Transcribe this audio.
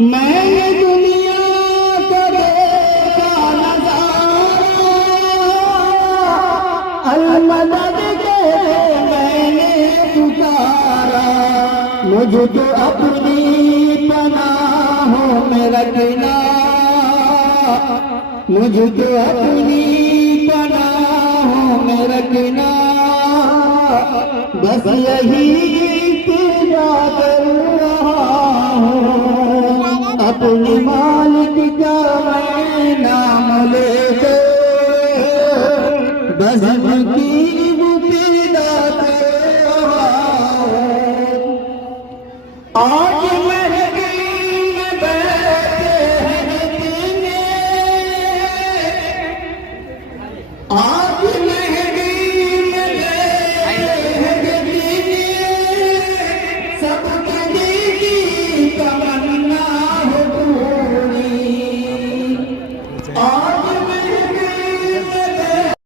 मैंने दुनिया का देखा नजारा, अल-मदद के मैंने पुकारा। मुझको अपनी पनाहों में रखना, मुझको अपनी पनाहों में रखना, बस यही तेरा